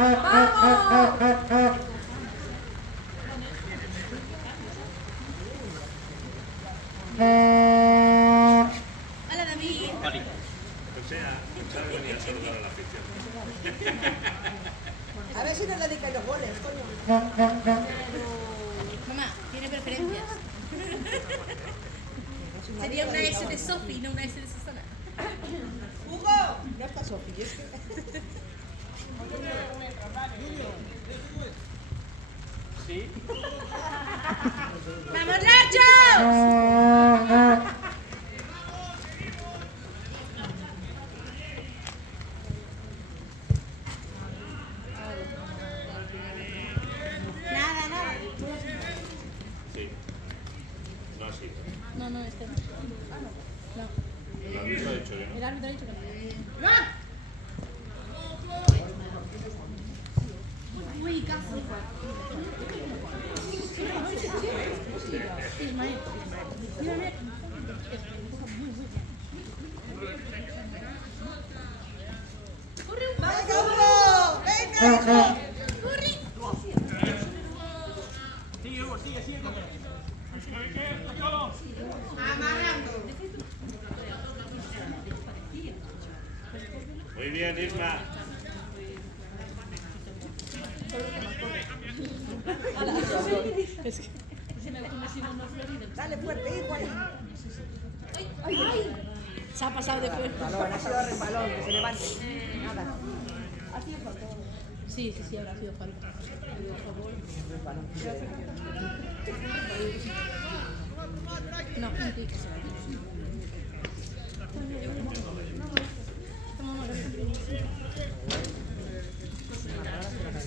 Hola, David. Vale. Pensaba que venía a saludar a la afición. A ver si nos dedican los goles, coño. Mamá, tiene preferencias. Sería una S de Sofi, no una S de Susana. ¡Hugo! No está Sofi, es que... Sí. ¡Vamos, Nacho! Nada, nada. Sí. No, sí. No, este no. No. El árbitro ha dicho que no. El árbitro ha dicho que no. Uy, casi. Ismael. Mírame. ¡Corre, Hugo! ¡Venga, Hugo! ¡Venga, hijo! ¡Corre! Amarrando. Muy bien, Isma. Dale fuerte, hijo ahí. ¡Ay! Se ha pasado de fuerte. Balón, ha sido resbalón, que se levante. Nada. Sí, habrá sido falta. No, un tic.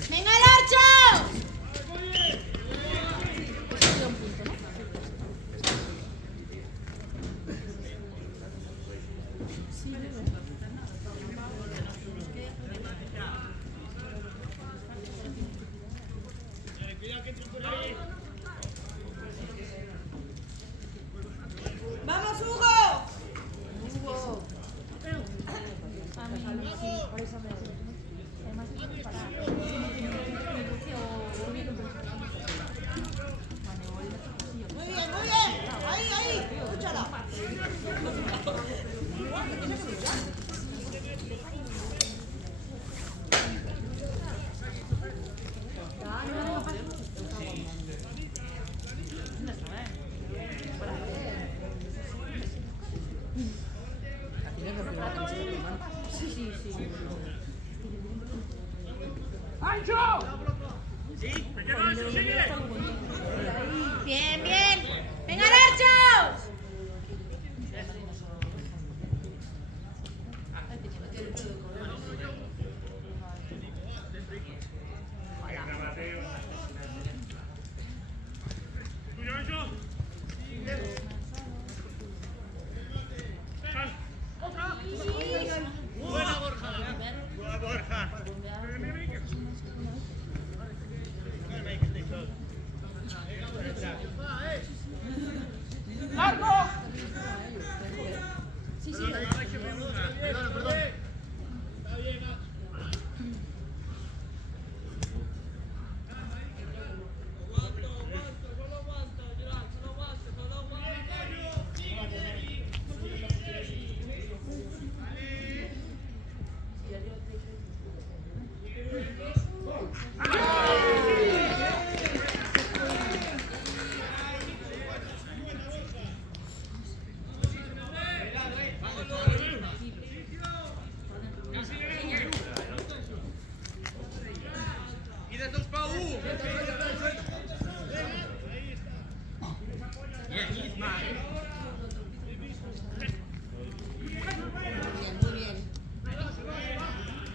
¡Venga, el archo! Eso ha sido un punto, ¿no? Sí, ¡Vamos, Hugo! Muy bien, muy bien. Ahí, ahí. Escúchala. Bien, bien. ¡Venga, el archo! Buena, Borja. Buena, Borja. ¡Largo! Sí.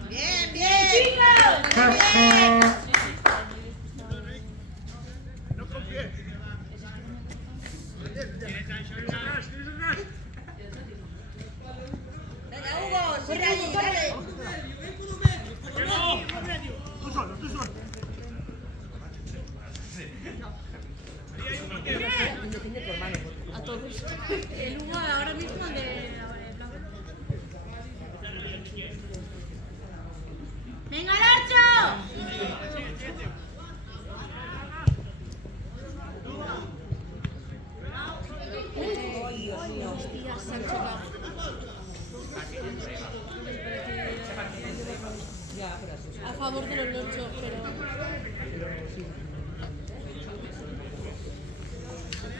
Bien, bien. Bien. Venga, Hugo, sigue ahí, dale. A todos. El Hugo ahora mismo de Blanco. ¡Venga, el archo! solo el 8, pero...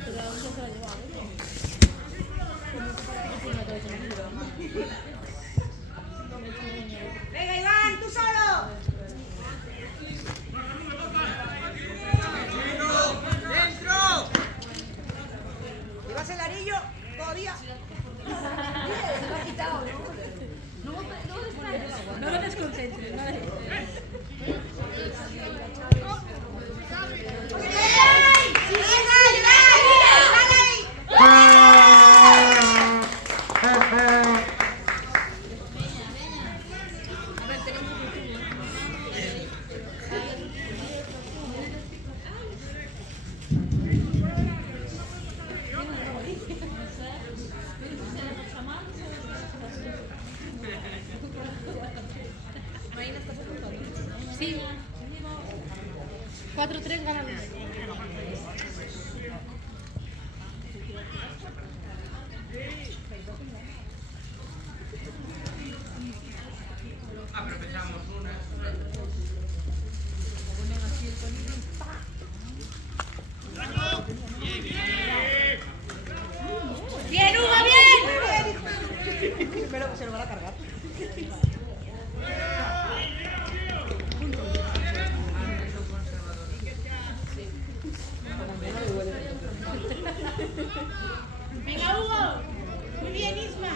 Pero la 8 se la lleva. Venga, Iván, tú solo. ¡Dentro! ¿Llevas el anillo todavía? Se lo ha quitado, ¿no? No lo desconcentres, no le... Sí. 4-3 ganamos. Pero empezamos una. ¡Bien, Hugo, bien! Espero que se lo van a cargar. Venga, Hugo. Muy bien, Isma.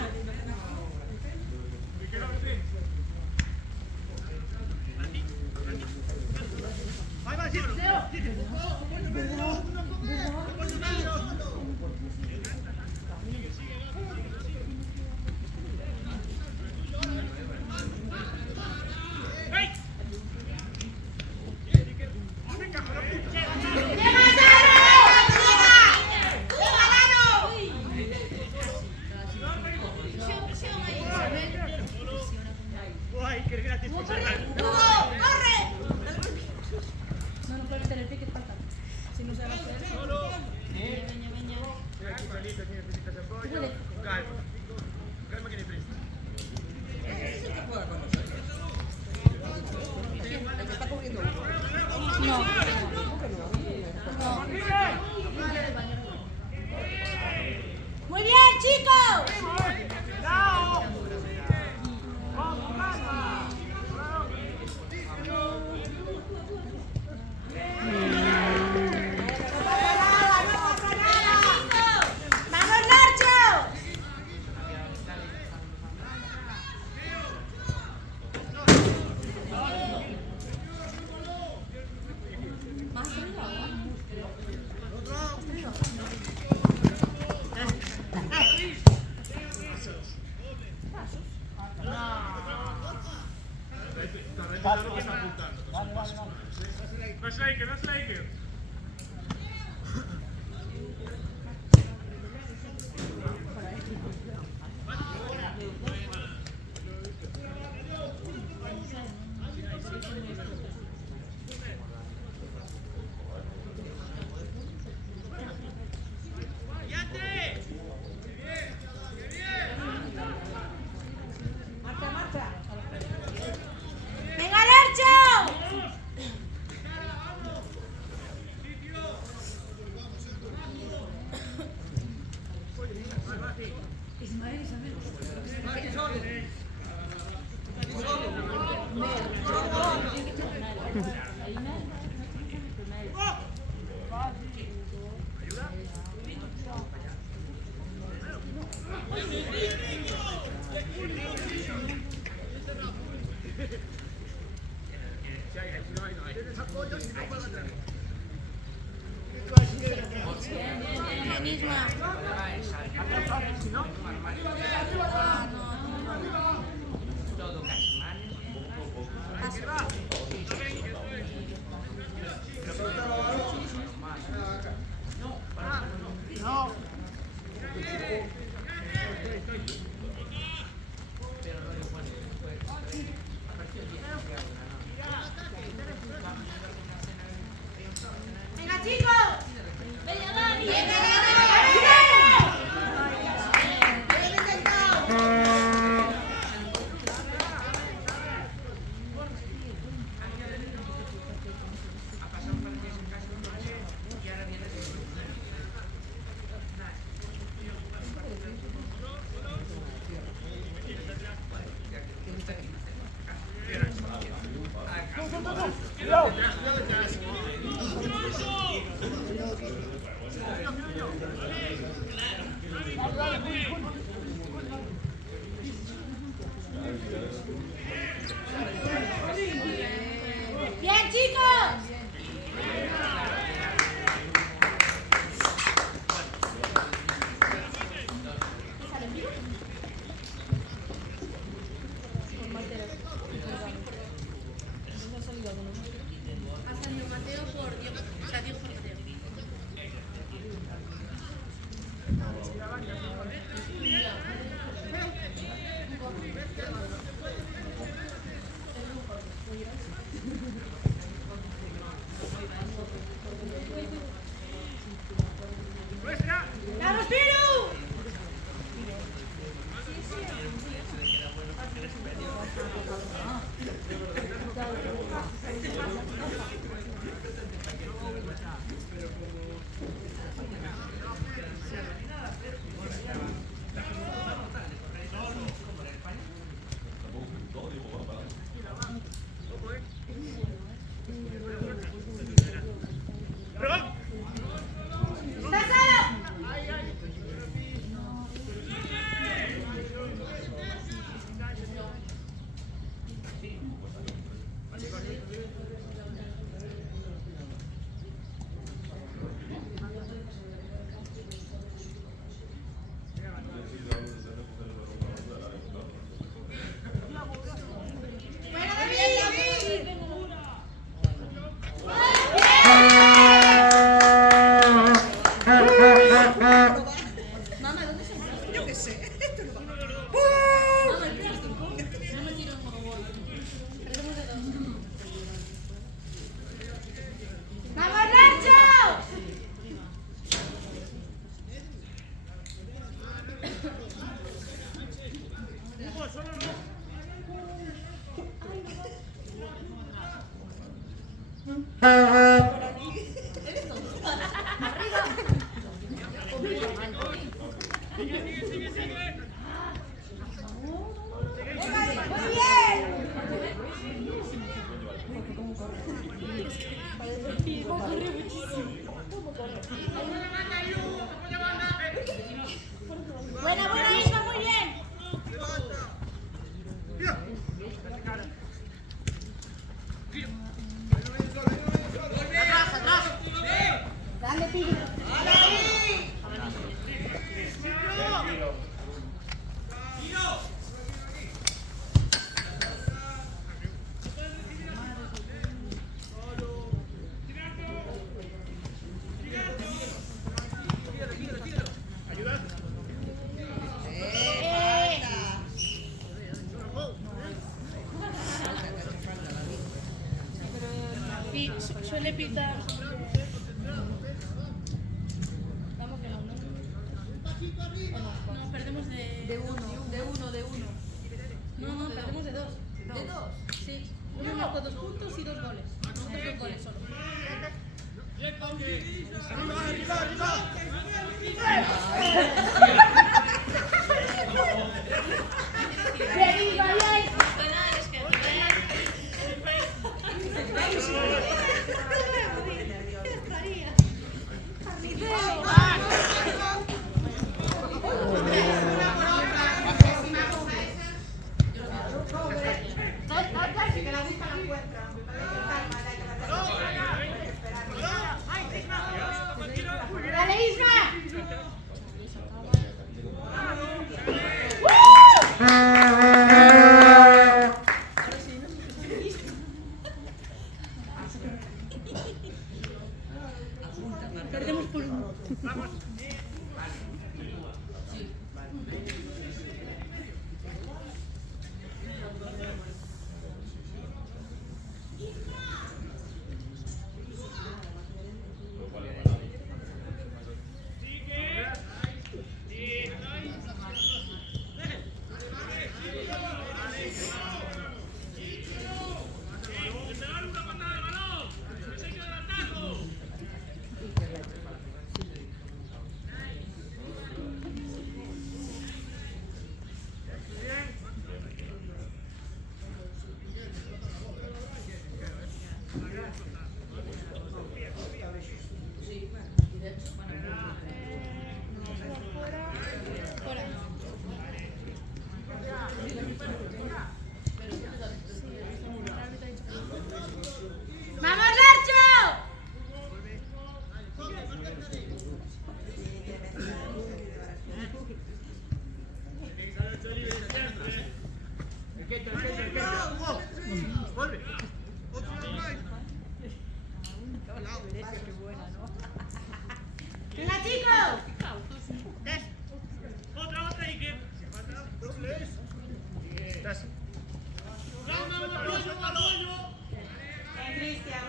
No puedes tener pique falta. Si no se va a hacer. Calma che ne presta. Ese es el que juega con nosotros. El que está cubriendo uno. No. ¿Cómo que no? No. Muy bien, chicos. ¡Vamos, Nacho! ¿Más arriba? No es Laker, no es Laker. Marcha, marcha. ¡Venga, Nacho! Bien, Isma. Todo casi mal. Venga, chicos. Venga, Dani. Venga, Dani. Bien, chicos. Ha salido Mateo por Diego, o sea, Diego por Mateo. ¡Vamos, Piru! Mamá, ¿dónde se fue? Yo qué sé. Esto no va. Mamá, el plástico. No me tiro en modo. Perdemos de dos. ¡Vamos, Nacho! Buena, buena, Isma, muy bien. Dale, Piru. Suele pitar. Vamos ganando. No, perdemos de uno. No, perdemos de dos. ¿De dos? Sí. Uno marcó 2 puntos y 2 goles. Nosotros 2 goles solo. ¡Dale, Isma! Perdemos por uno. Quieto, quieto, quieto. Vuelve. Venga, chicos. Otra, Iker. Estás. Cristian.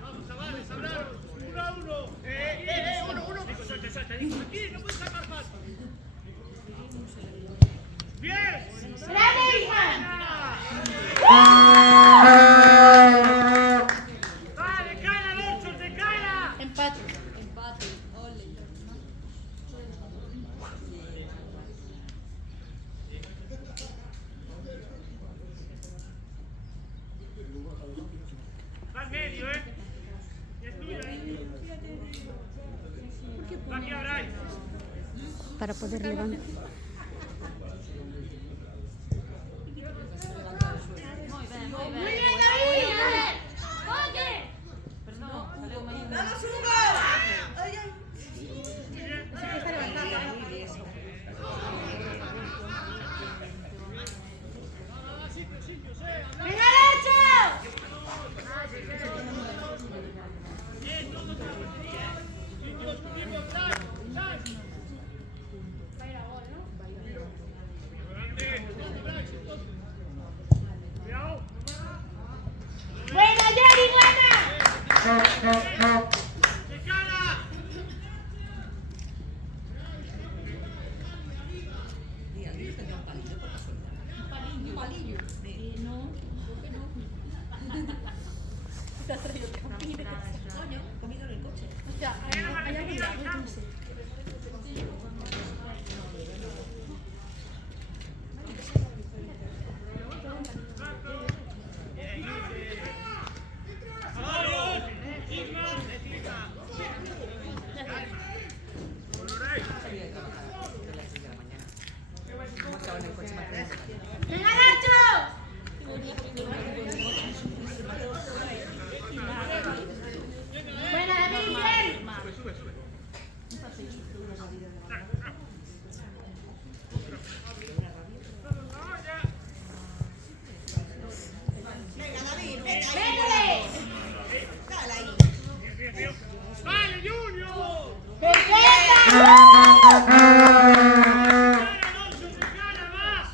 Vamos, chavales, hablaros. 1-1. Uno. Nico, salta. Nico, aquí, no puedes sacar más. ¡Bien! ¡Grande, Iman! ¡Vale, cara, Alonso, de cara! Empate. Ole. Va al medio, Y es tuyo, Va aquí a Bryce. Para poder levantar. Muy bien. ¡Vamos, Hugo! ¡Ay, ay! ¡Venga, Nacho! Cuidado. ¡Buena, Yori, buena! ¡De cara! ¡Venga, Nacho! ¡Buena, David, bien! Venga, David, ¡véndole! Dale ahí. ¡Vale, Junior! ¡Perfecta! Alonso, de cara, más!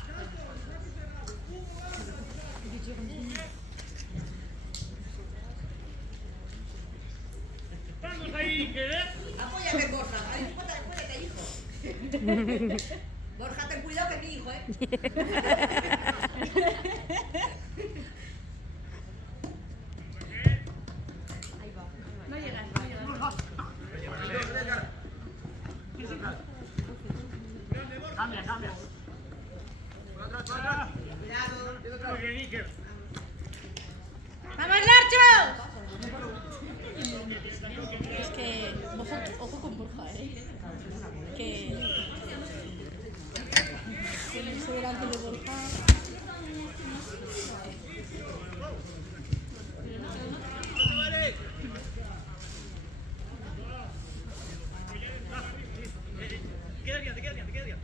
Vamos ahí, Iker, Apóyame, Borja. Ahí, espérate, hijo. Borja, ten cuidado que es mi hijo, No llegas. Cambia. Muy bien, Iker. ¡Vamos, Nacho! Es que ojo con Borja, que ponerse delante de Borja. Te queda bien.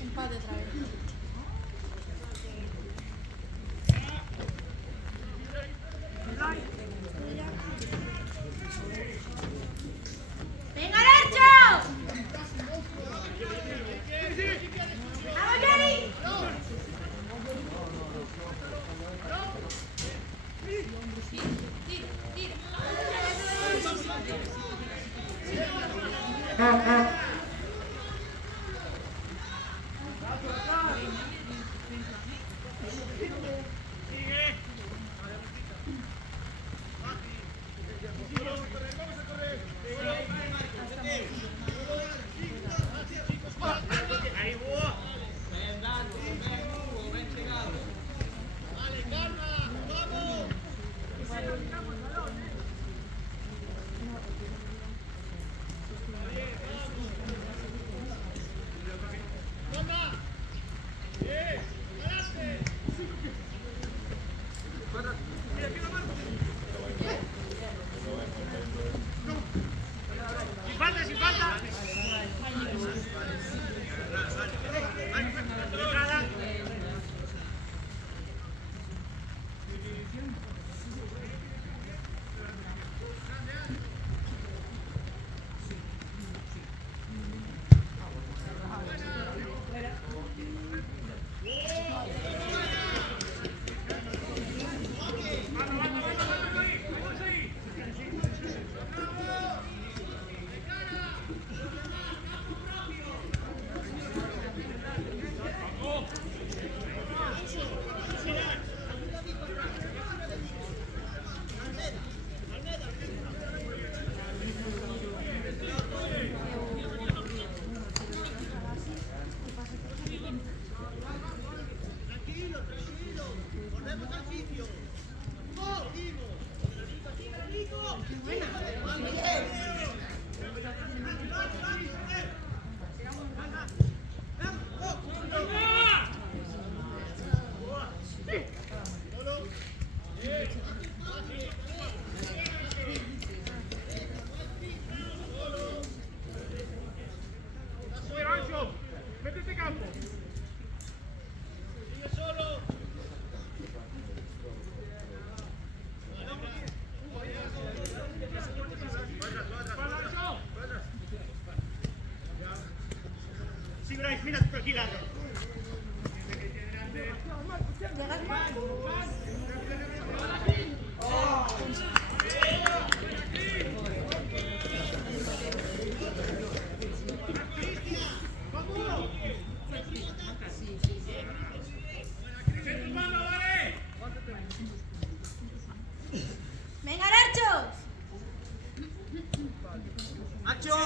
Empate otra vez. Bryce. Bryce, mira por aquí, Largo. ¡Venga, Nacho! ¡Nacho!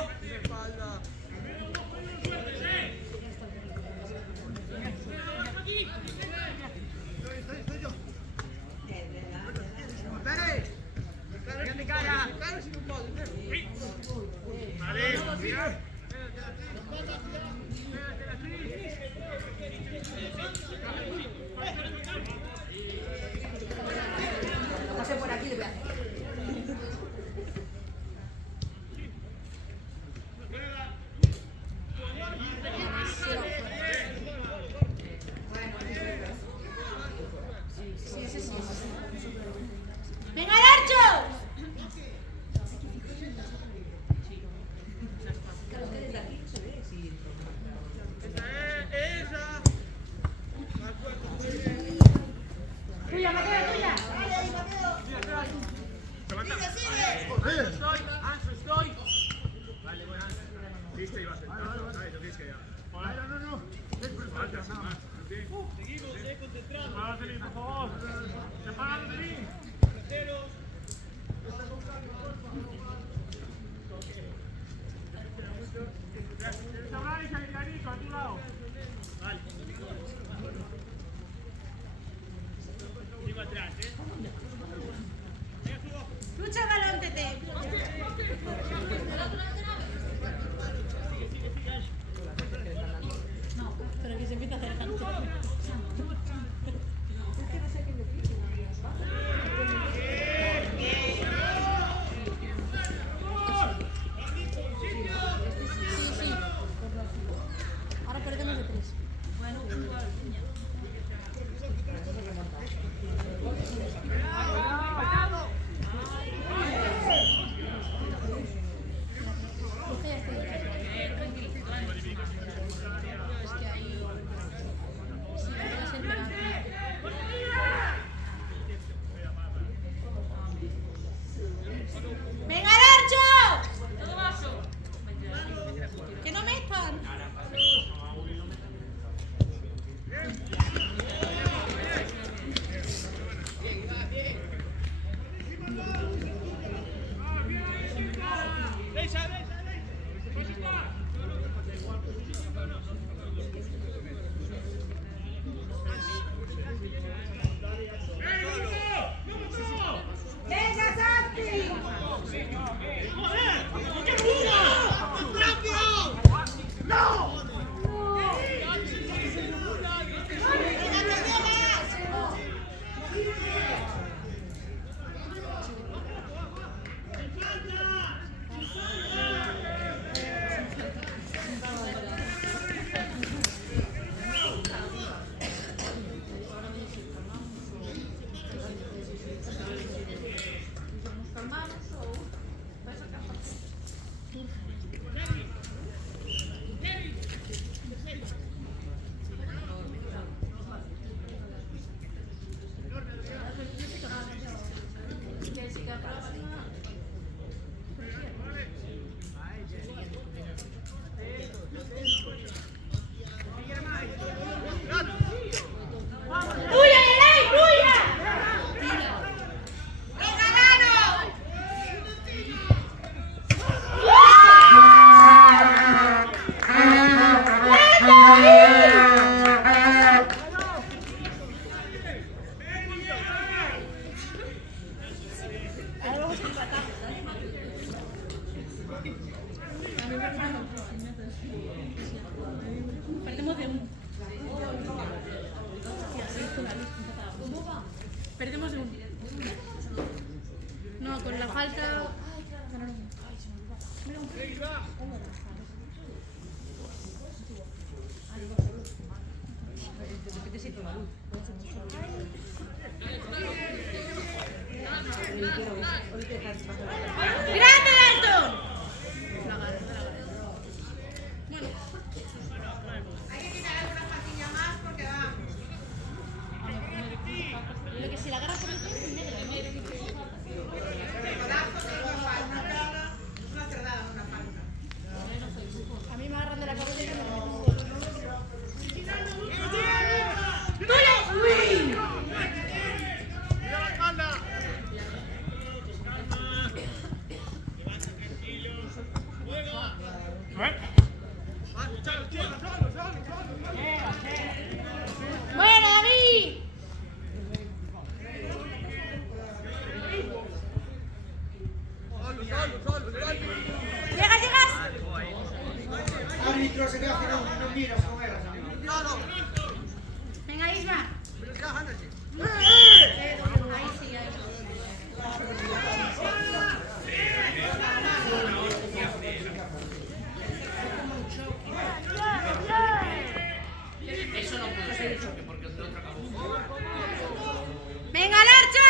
Lo pasé por aquí, le voy a hacer. ¡Venga, Nacho! Claro, es que desde aquí no se ve, sí. ¡Tuya, Mateo, tuya! Estoy. Vale, bueno. Listo, iba a sentar. Vale, lo tienes que llevar. No. Falta, sin más. Seguimos, concentrados. Sepárate de mí, por favor. Sepárate de mí. Bryce, el Carico, a tu lado. Vale. Sigo atrás, ¡Lucha, balón, Tete! No, pero que se empieza a hacer tanto. Sí. Ahora perdemos de 3. ¡Venga, Nacho! ¡Que no metan! ¡Venga, Santi! Perdemos de 1. Perdemos de 1. No, con la falta. ¡Grande, Dalton! Bueno. ¡Bueno, David! ¡Llegas! Árbitro, se queda que no miras con él. Venga, Isma. Ahí sí, ahí. Eso no puede ser choque porque el otro acabó. ¡Venga, Larcho!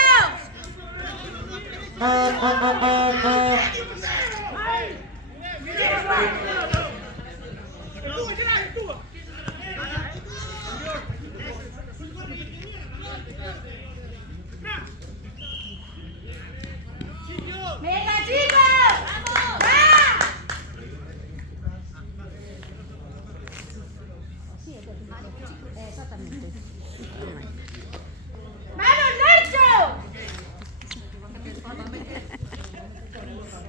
¡Venga, chicos! ¡Vamos! ¡Va! Exactamente. ¡Vamos, Larcho!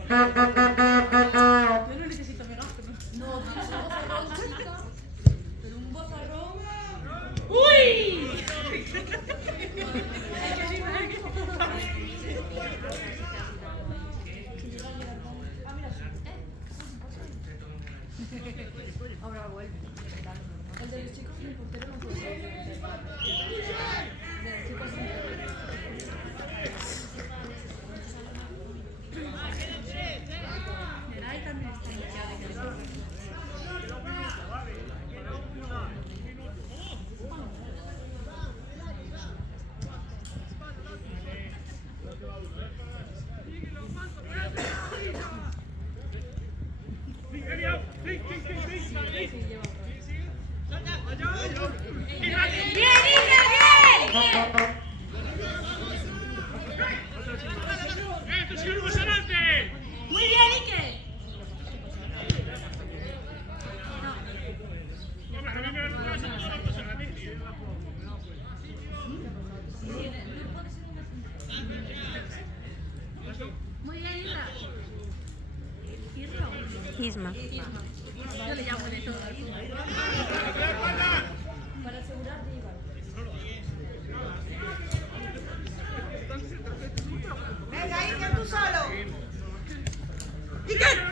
Yo no necesito megáfono. No, tienes un bozarrón, chica. Pero un bozarrón. ¡Uy! Ahora vuelve. El de los chicos, el portero no puede ser. De los chicos, Geray también está iniciado. ¡Bien, Iker, bien! ¡Muy bien, Iker! Muy bien, Isra. Isma. Yo le llamo de todo. para asegurar de Ibar. Venga, Iker, tú solo. ¡Iker!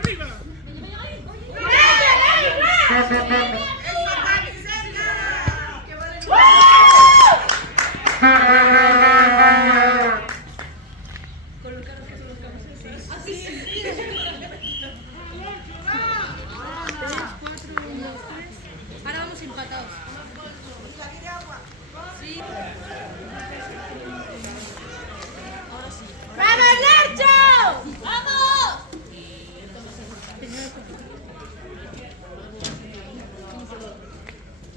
¡Eso, camiseta! ¡Que con los caros que son los camisetas. Así sí. 3, 4, 1, 2, 3. Ahora vamos empatados. Sí. Ahora sí. ¡Vamos, Larcho! ¡Vamos!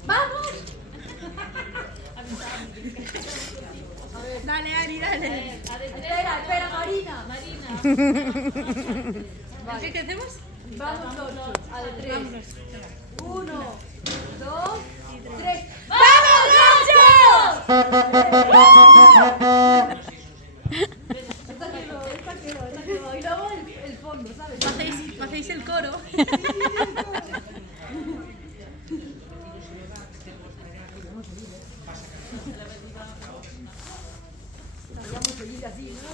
¡Vamos! Dale, Ari, dale. Espera, Marina. ¿Qué hacemos? Vamos los 8. A de 3. 1, 2, 3. ¡Vamos, Larcho! Esta quedó. Y luego el fondo, ¿sabes? ¿Me hacéis el coro? Podríamos seguir así, ¿no?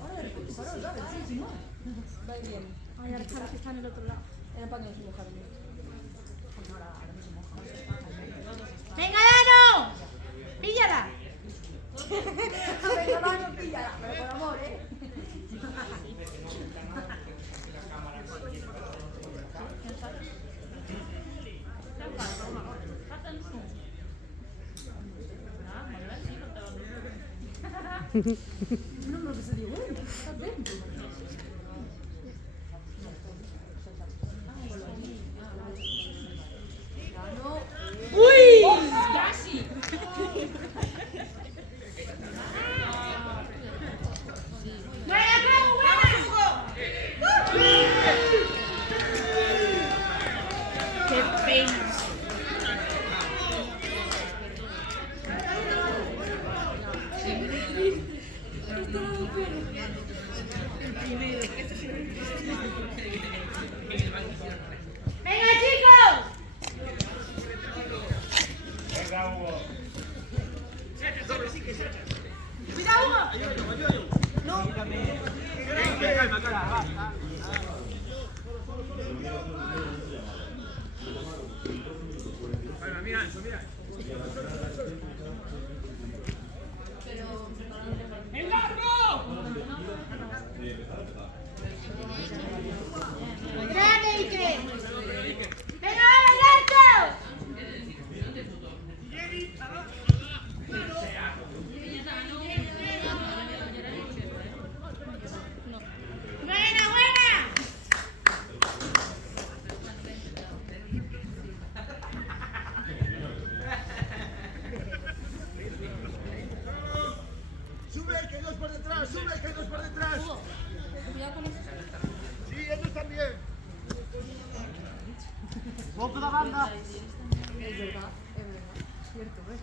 Ahora de repente paró, ¿sabes? Sí, sí, no. Va bien. Ay, ahora está que está en el otro lado. Era para que no se mojara bien. Ahora no se moja. ¡Venga, Dano! ¡Píllala! Venga, vamos, píllala, pero con amor, ¿eh? No, lo que se dio, bueno, está dentro. ¡Uy! ¡Casi! ¡Buena, Clau, buena! ¡Qué pena! El primero. ¡Venga, chicos! Venga, Hugo. ¡Cuidado, Hugo! Venga, mira eso, mira. ¡El largo! ¡Grande, Iker! ¡Venga, vamos, Narco! ¡Buena, buena! Sube, que hay dos por detrás, sube, que hay dos por detrás. Cuidado con eso. Sí, ellos también. Ponte la banda. Es verdad. Cierto, ¿ves?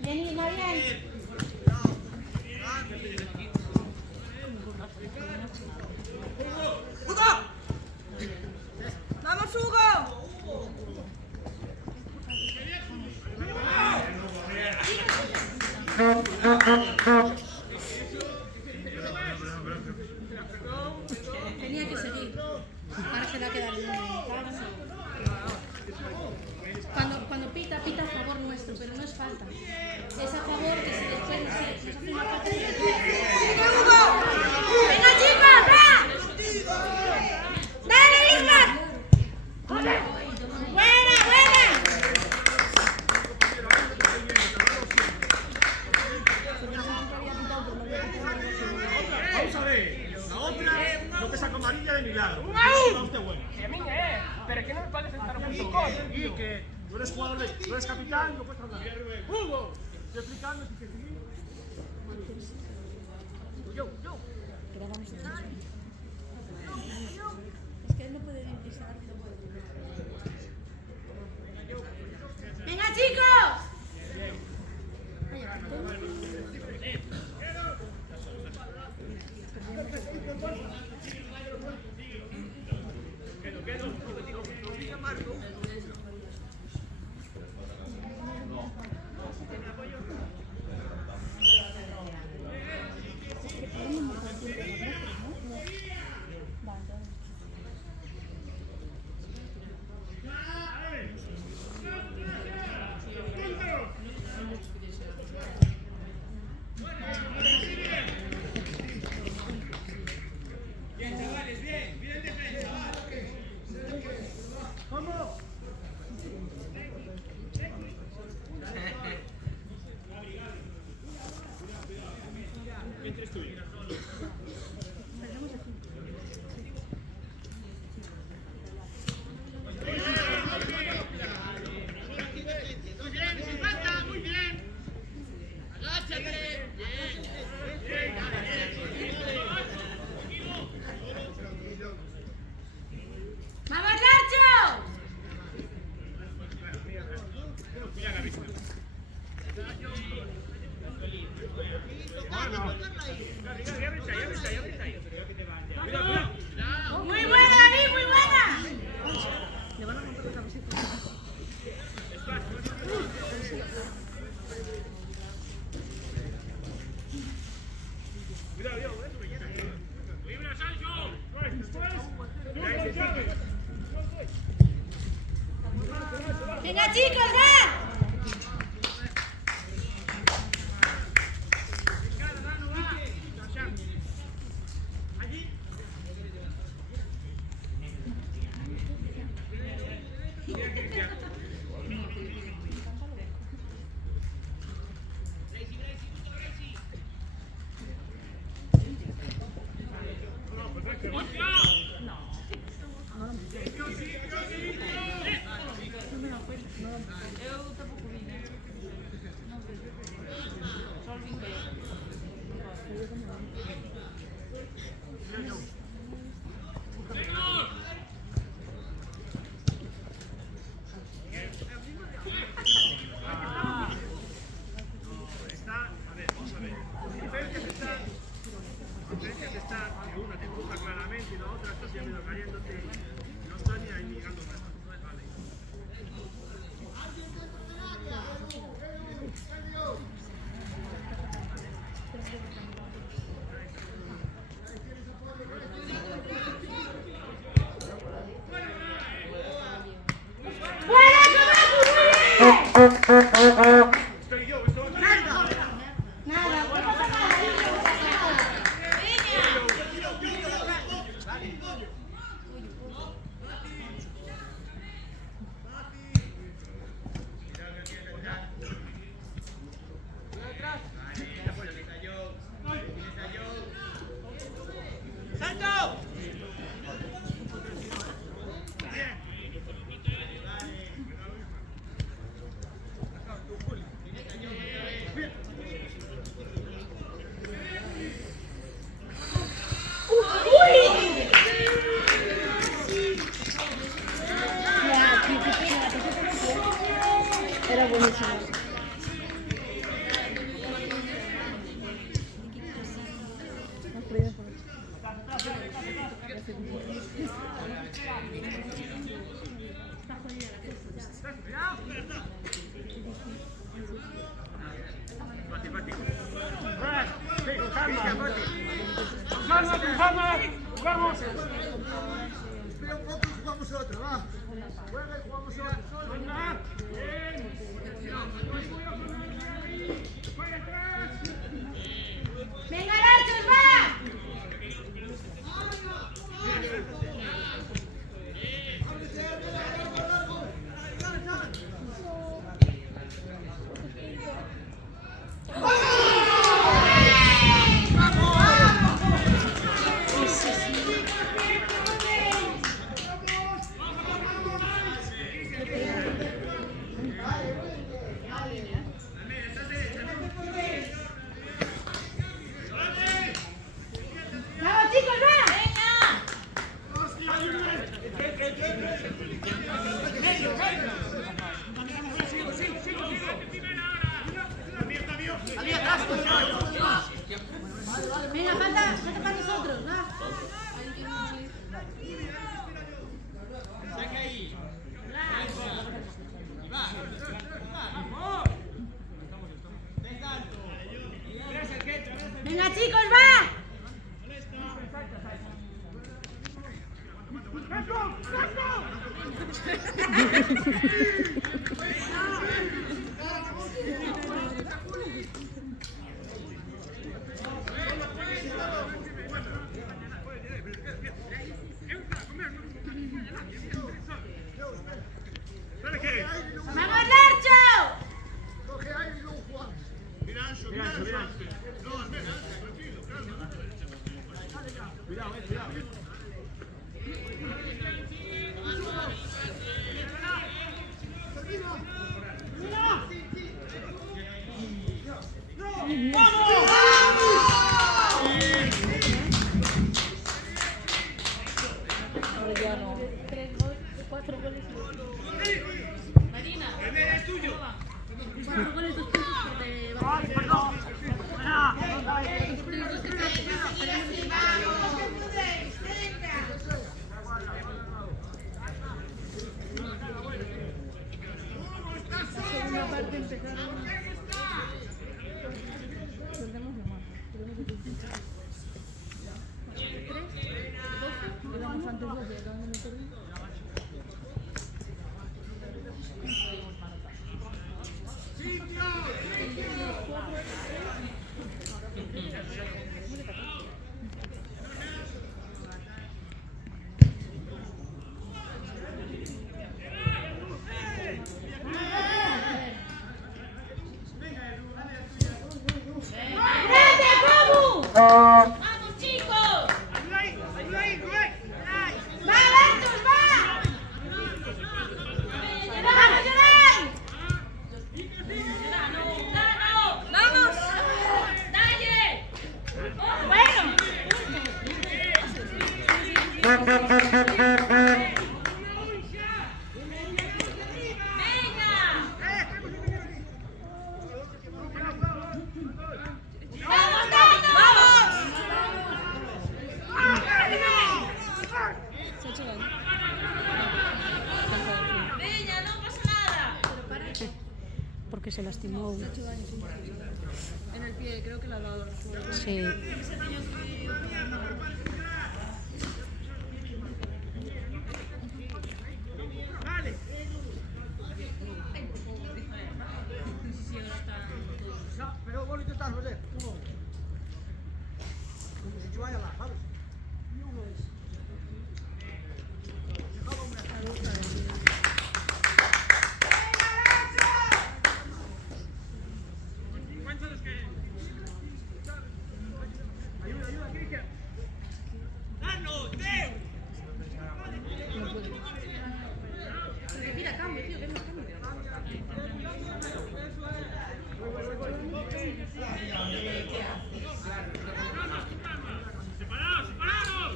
Bien, Irma, bien. ¡Vamos, Hugo! Tenía que seguir. Ahora se le ha quedado en cuando pita a favor nuestro, pero no es falta. Es a favor que si después nos hace una falta. ¡Venga, Hugo! ¡Venga, chicos! ¡Va! ¡Dale, Isma! ¡Buena, buena! Vamos a ver. La otra no te saco amarilla de milagro. No usted buena. Que a mí pero es que no me puedes estar un Y que tú eres jugador, tú eres capitán, no puedes hablar. Hugo, estoy explicando si quieres seguir. Yo. Es que él no puede pisar. ¡Venga, chicos! ¡Vamos, Nacho! ¡Muy buena, David, muy buena! ¡Libra, Sancho! ¡Venga, chicos, va! y la otra está siempre cayéndote y no está ni ahí llegando nada. Vale. Estoy yo, estoy Era buenísimo. Fati, Fati. Sí, calma. Calma. Vamos. Espera un poco y jugamos otra, va. Juega y jugamos otra. Venga. ¡Venga, Larchos, va! ¡Vamos, chicos, va! Venga, falta para nosotros, va. Venga, chicos, va. ¡Vamos, Larcho! Coge aire y luego jugamos. Mirancho. No, Almeida, tranquilo, calma. Cuidado. ¡Vamos, chicos! ¡Va, Bertus, va! ¡Vamos, Yolán! ¡Vamos! ¡Dalle! ¡Bueno! ¡Vamos! se lastimó. En el pie, creo que le ha dado el suelo. Sí. No, pero vos lo intentás, José. Como si te vaya la, ¿sabes? Ayuda, Cristian. ¡Danos, Teo! Porque mira, cambio, tío, que no cambio. ¡Separados, separados!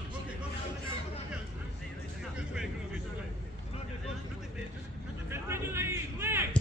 ¡Detenido ahí, Rubén!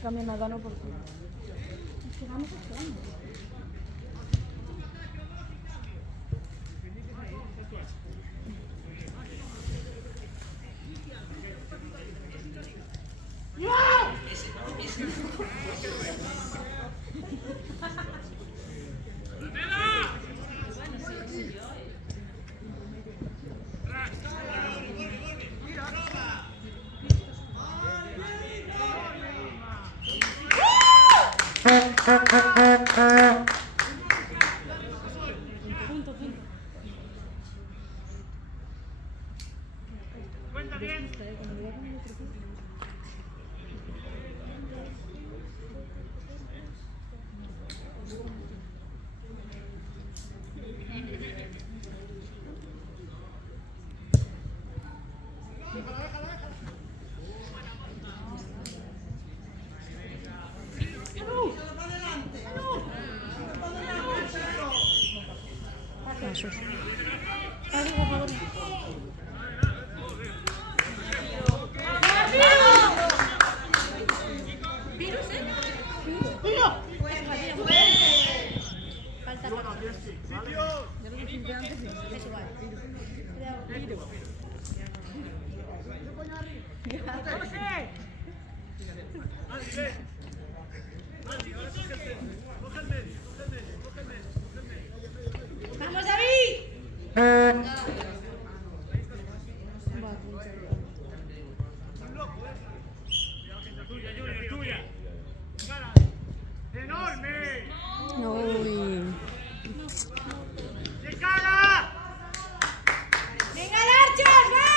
Cambian a Dano por ti. Cuenta bien. Pasos. Falta para. Es igual. ¡Vamos, David! Tuya, Junior, tuya. Cara. ¡Enorme! Uy. ¡De cara! ¡Venga, Larchas, va!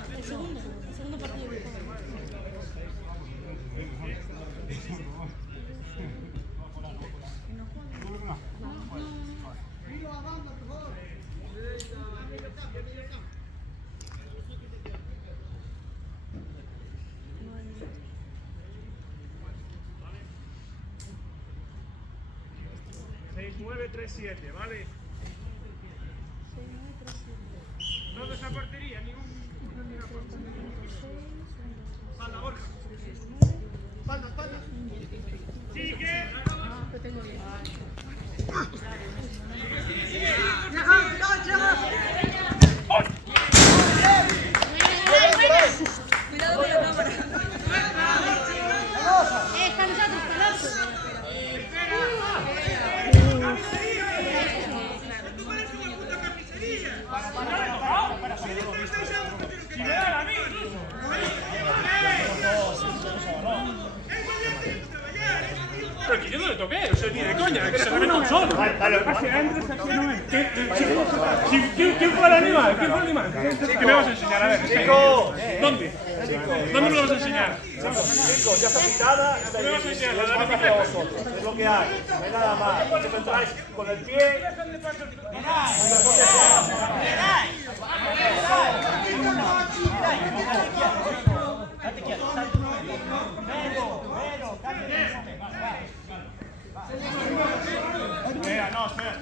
El segundo partido. Seis, 9-3-7, ¿vale? No desaparecería ningún. Espalda, Borja. Espalda, espalda. Sigue. Cuidado con la cámara. Está nosotros, Palazzo. Pero que yo no le toqué, o sea, ni de coña, que se reventó un solo. Vale, ¿quién fue el animal? ¿Quién fue el animal? ¿Qué me vas a enseñar? A ver, Chico. ¿Dónde? ¿Dónde me lo vas a enseñar? Chico, ya está pitada. ¿Qué me vas a enseñar? Es para vosotros, es lo que hay, no hay nada más. Vosotros entráis con el pie. Espera, no, espera.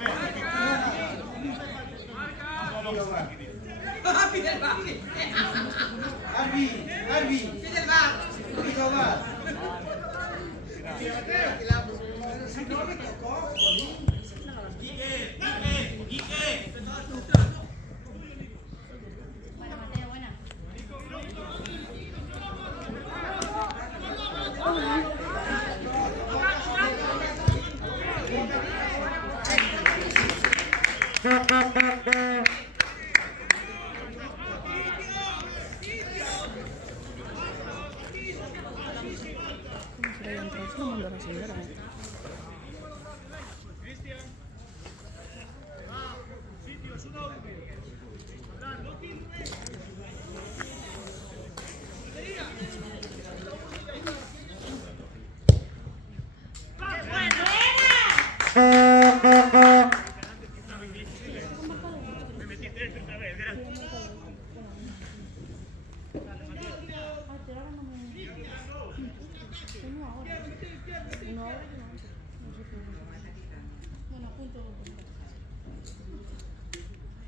Buena, Mateo, buena.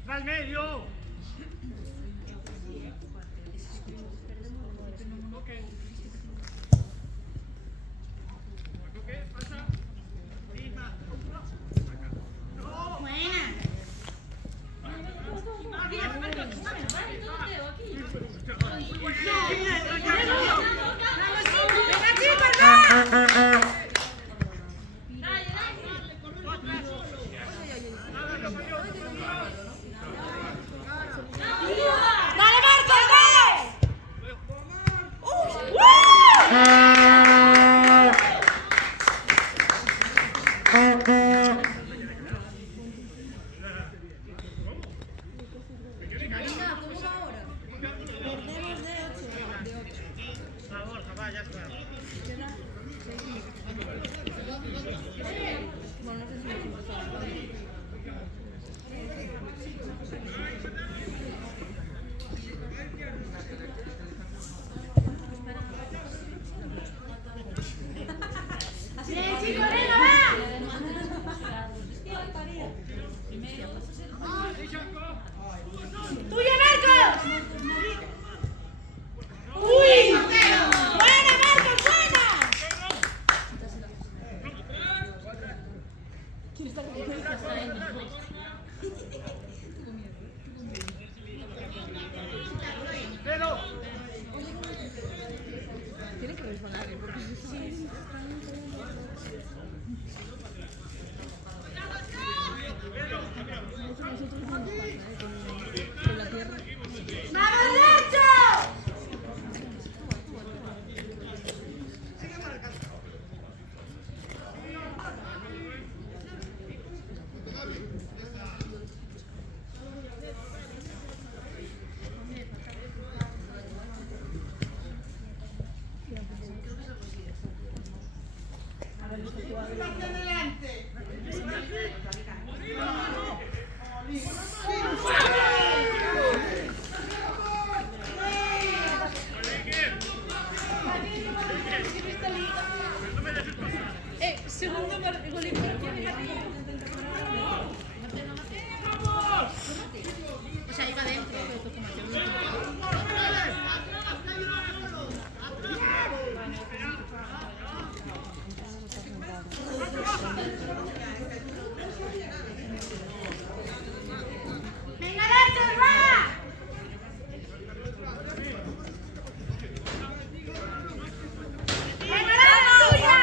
¡Va al medio! ¡Dale, Marcos, dale! Segundo golito tiene arriba. O sea, iba adentro, pero tocó más. ¡Venga, Nacho, va! ¡Venga, la tuya!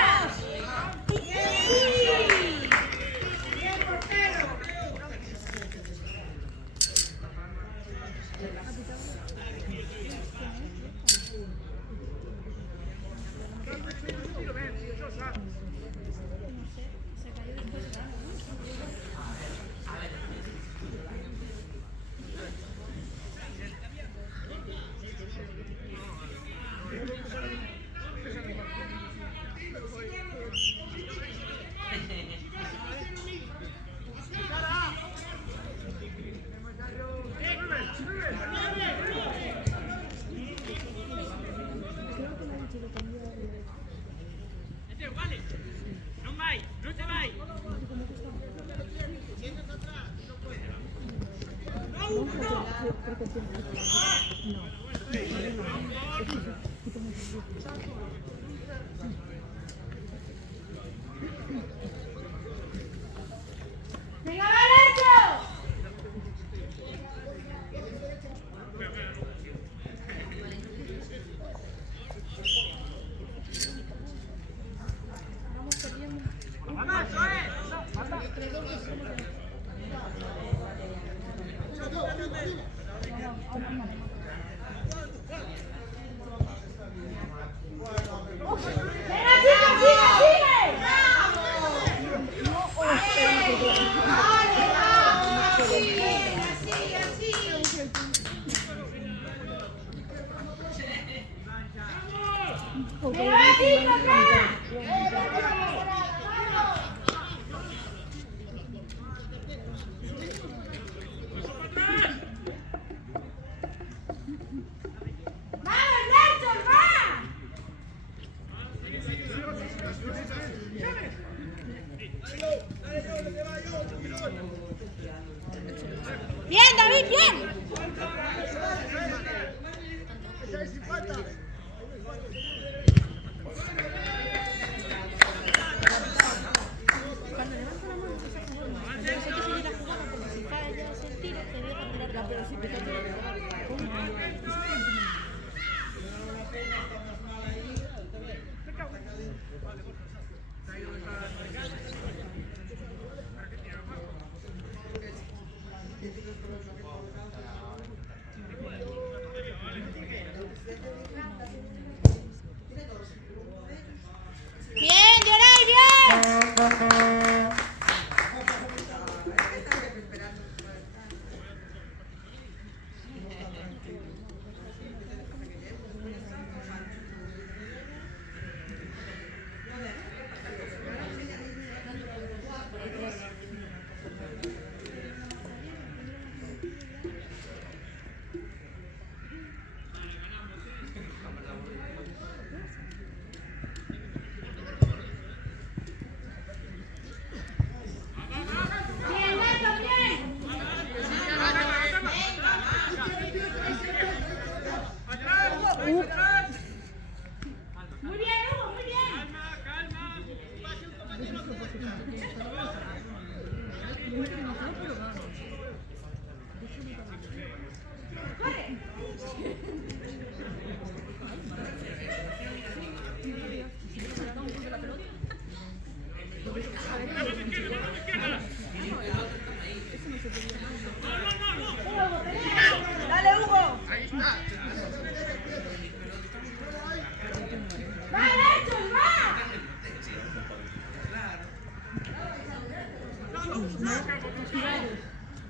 ¡Venga, Nacho! ¡Venga, chico, sigue! Bien, David, bien. Cuando levanta la mano, esa forma. Entonces hay que seguir la jugada porque si fallas el tiro, te deja tirarla, pero si te bien, Geray, bien.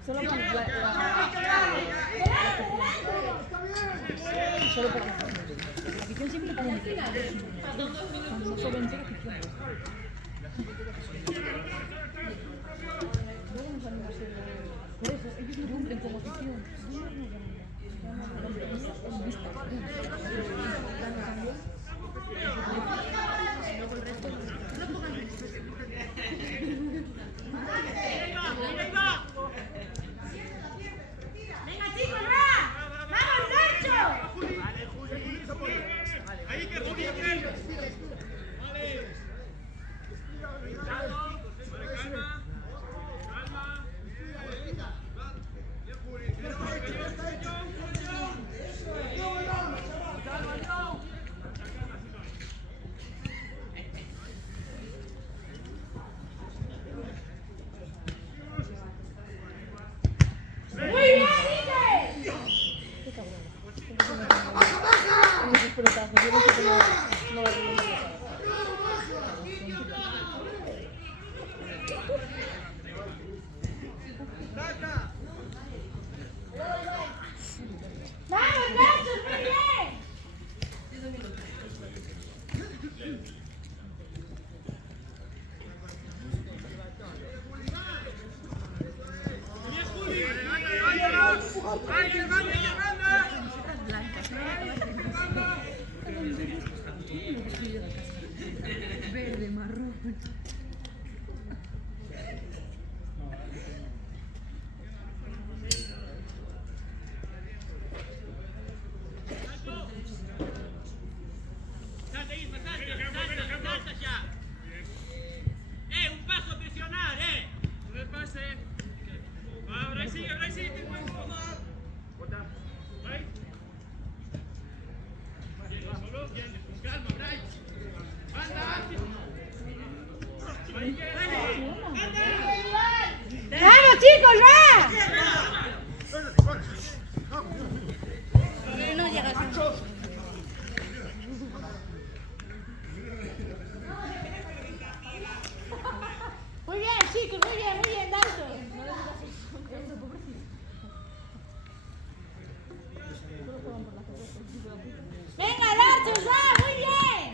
Solo con solo por la afición siempre pone un cuando se vence la afición. Luego nos van a hacer por eso, ellos no cumplen como afición. ¡Venga, chicos, va! ¡Vamos, Nacho! Ahí que Rubí, vale. Calma. ¡Vamos, Nacho, muy bien! Verde, marrón. Salta ya. Un paso a presionar, No me pase. Ahora sí, te puedo tomar. Bota. Ahí. Solo, bien, con calma, Bray. Anda. ¡Vamos, chicos, va! No llegas a... Muy bien, chicos, muy bien, Nacho. Venga, Nacho, va, muy bien.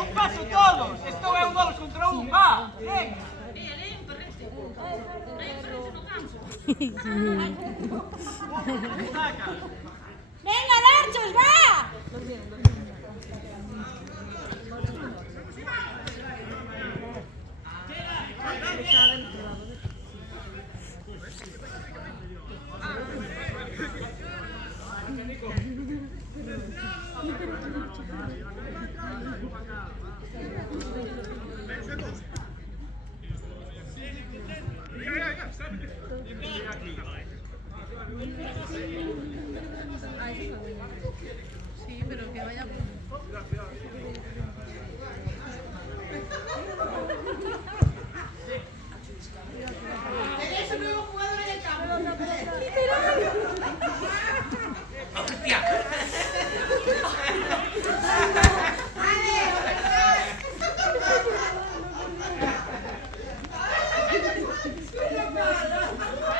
Un paso todos. Esto es un 2 contra 1. Va. Venga. Venga, Nacho, va. Sí, pero que vaya. Tenéis un nuevo jugador en el campo. ¡Hostia!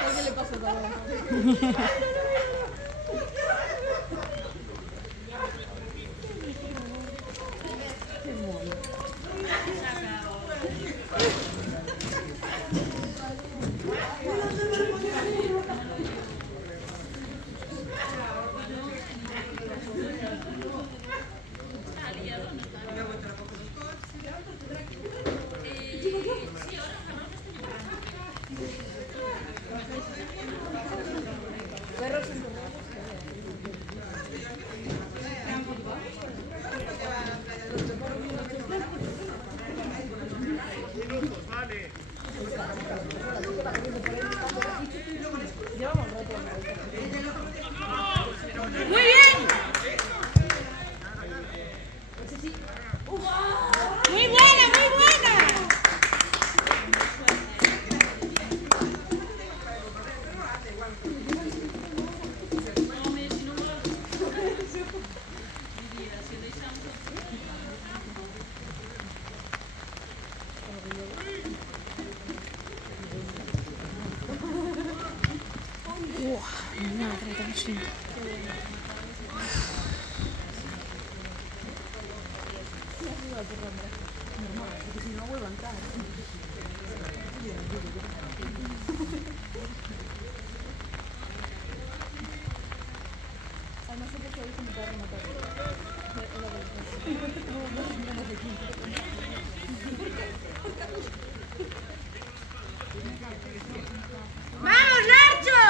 ¿Qué le pasó a Sí. Porque si no vuelvo a entrar. Además sé que se dice mi padre matar. ¡Vamos, Nacho!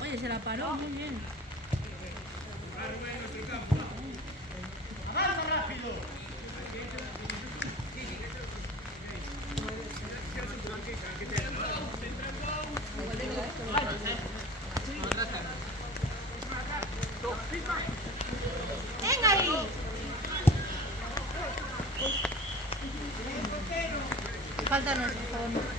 Oye, se la paró, muy bien. ¡Venga ahí! Falta nuestro, por favor.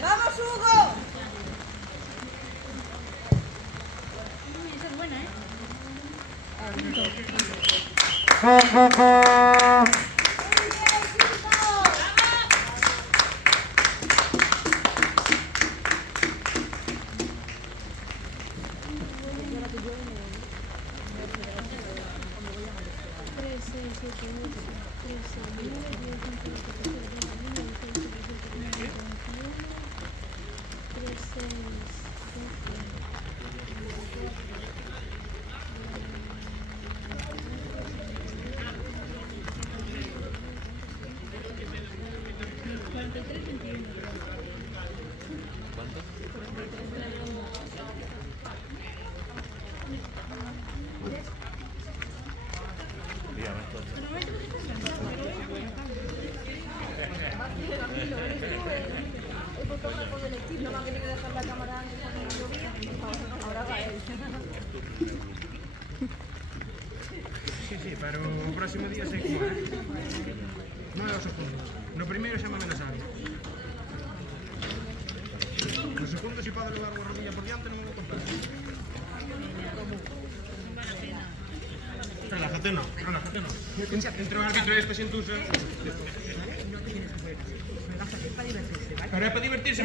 ¡Vamos, Hugo! Esa es buena, ¿eh? El fotógrafo del equipo no me ha tenido que dejar la cámara antes cuando llovía. Ahora va él. Sí, pero o próximo día sei como é. Non é o segundo. No primeiro xa me amenazaron. No segundo, se pode levar unha rodilla por diante, non me vou contar. Relájate, no. Entre un árbitro e este xentusa. Pero é para divertirse,